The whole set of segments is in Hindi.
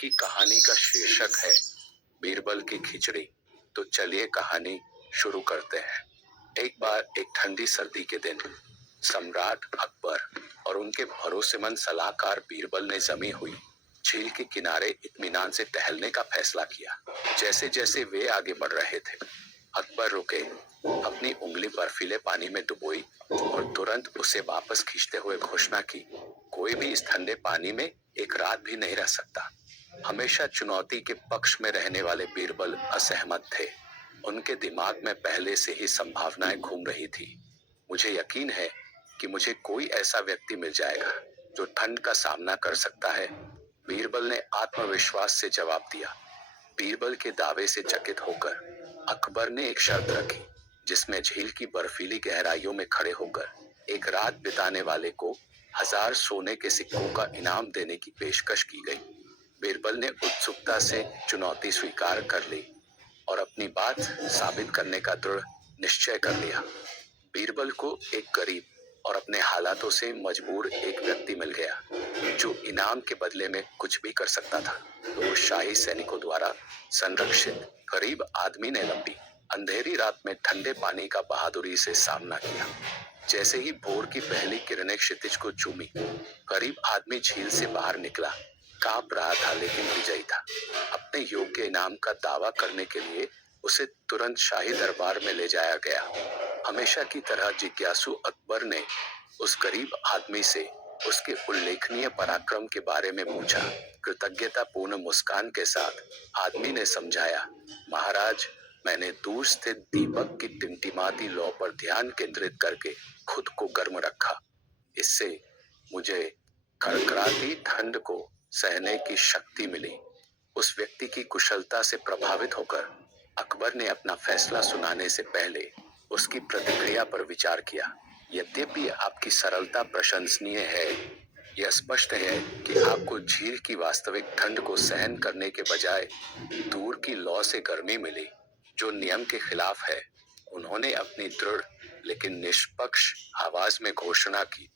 की कहानी का शीर्षक है बीरबल की खिचड़ी। तो चलिए कहानी शुरू करते हैं। एक बार एक ठंडी सर्दी के दिन सम्राट अकबर और उनके भरोसेमंद सलाहकार बीरबल ने जमी हुई झील के किनारे इत्मीनान से टहलने का फैसला किया। जैसे जैसे वे आगे बढ़ रहे थे, अकबर रुके, अपनी उंगली बर्फीले पानी में डुबोई और तुरंत उसे वापस खींचते हुए घोषणा की, कोई भी इस ठंडे पानी में एक रात भी नहीं रह सकता। हमेशा चुनौती के पक्ष में रहने वाले बीरबल असहमत थे। उनके दिमाग में पहले से ही संभावनाएं घूम रही थी। मुझे यकीन है कि मुझे कोई ऐसा व्यक्ति मिल जाएगा जो ठंड का सामना कर सकता है, बीरबल ने आत्मविश्वास से जवाब दिया। बीरबल के दावे से चकित होकर अकबर ने एक शर्त रखी, जिसमें झील की बर्फीली गहराइयों में खड़े होकर एक रात बिताने वाले को 1000 सोने के सिक्कों का इनाम देने की पेशकश की गई। बीरबल ने उत्सुकता से चुनौती स्वीकार कर ली और अपनी बात साबित करने का दृढ़ निश्चय कर लिया। बीरबल को एक गरीब और अपने हालातों से मजबूर एक व्यक्ति मिल गया, जो इनाम के बदले में कुछ भी कर सकता था। तो शाही सैनिकों द्वारा संरक्षित गरीब आदमी ने लंबी अंधेरी रात में ठंडे पानी का बहादुरी से सामना किया। जैसे ही भोर की पहली किरणें क्षितिज को चूमी, गरीब आदमी झील से बाहर निकला। कांप रहा था लेकिन विजयी था। अपने योग्य इनाम का दावा करने के लिए उसे तुरंत शाही दरबार में ले जाया गया। हमेशा की तरह जिज्ञासु अकबर ने उस गरीब आदमी से उसके उल्लेखनीय पराक्रम के बारे में पूछा। कृतज्ञतापूर्ण मुस्कान के साथ आदमी ने समझाया, महाराज, मैंने दूर स्थित दीपक की टिमटिमाती लौ पर ध्यान केंद्रित करके खुद को गर्म रखा। इससे मुझे कड़कड़ाती ठंड को सहने की शक्ति मिली। उस व्यक्ति की कुशलता से प्रभावित होकर अकबर ने अपना फैसला सुनाने से पहले उसकी प्रतिक्रिया पर विचार किया। यद्यपि आपकी सरलता प्रशंसनीय है, यह स्पष्ट है कि आपको झील की वास्तविक ठंड को सहन करने के बजाय दूर की लौ से गर्मी मिली, जो नियम के खिलाफ है। उन्होंने अपनी दृढ़ लेकिन निष्पक्ष आवाज में घोषणा की।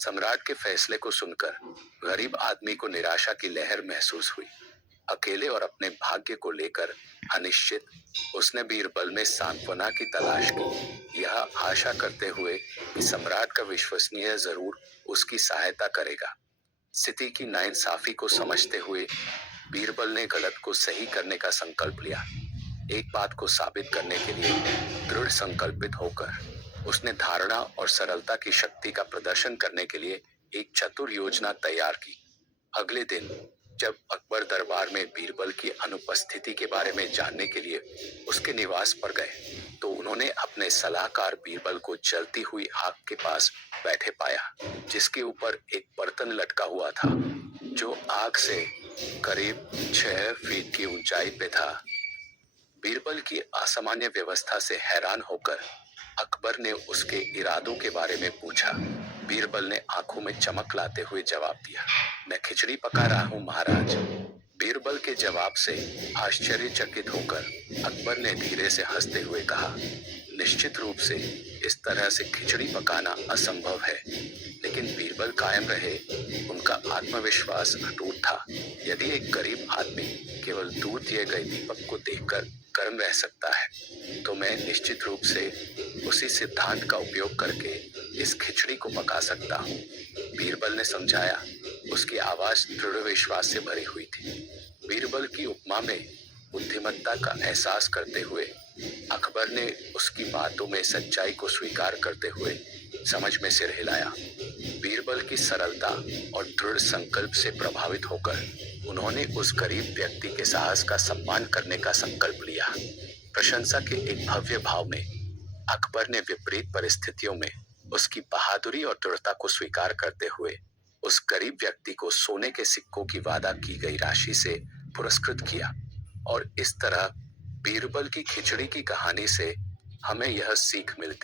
सम्राट के फैसले को सुनकर गरीब आदमी को निराशा की लहर महसूस हुई। अकेले और अपने भाग्य को लेकर अनिश्चित, उसने बीरबल में सांत्वना की तलाश की, यह आशा करते हुए कि सम्राट का विश्वसनीय जरूर उसकी सहायता करेगा। स्थिति की नाइंसाफी को समझते हुए बीरबल ने गलत को सही करने का संकल्प लिया। एक बात को साबित करने के लिए दृढ़ संकल्पित होकर उसने धारणा और सरलता की शक्ति का प्रदर्शन करने के लिए एक चतुर योजना तैयार की। अगले दिन जब अकबर दरबार में बीरबल की अनुपस्थिति के बारे में जानने के लिए उसके निवास पर गए, तो उन्होंने अपने सलाहकार बीरबल को जलती हुई आग के पास बैठे पाया, जिसके ऊपर एक बर्तन लटका हुआ था, जो आग से करीब 6 फीट की ऊंचाई पे था। बीरबल की असामान्य व्यवस्था से हैरान होकर अकबर ने उसके इरादों के बारे में पूछा। बीरबल ने आंखों में चमक लाते हुए जवाब दिया, मैं खिचड़ी पका रहा हूँ महाराज। बीरबल के जवाब से आश्चर्यचकित होकर अकबर ने धीरे से हंसते हुए कहा, निश्चित रूप से इस तरह से खिचड़ी पकाना असंभव है। लेकिन बीरबल कायम रहे। उनका आत्मविश्वास अटूट था। यदि एक गरीब आदमी केवल दूर दिए गए दीपक को देखकर गर्म रह सकता है, तो मैं निश्चित रूप से उसी सिद्धांत का उपयोग करके इस खिचड़ी को पका सकता हूँ, बीरबल ने समझाया। उसकी आवाज दृढ़ विश्वास से भरी हुई थी। बीरबल की उपमा में बुद्धिमत्ता का एहसास करते हुए अकबर ने उसकी बातों में सच्चाई को स्वीकार करते हुए समझ में सिर हिलाया। बीरबल की सरलता और दृढ़ संकल्प से प्रभावित होकर उन्होंने उस गरीब व्यक्ति के साहस का सम्मान करने का संकल्प लिया। प्रशंसा के एक भव्य भाव में अकबर ने विपरीत परिस्थितियों में उसकी बहादुरी और दृढ़ता को स्वीकार करते हुए उस गरीब व्यक्ति को सोने के सिक्कों की वादा की गई राशि से पुरस्कृत किया। और इस तरह बीरबल की खिचड़ी की कहानी से हमें यह सीख मिलती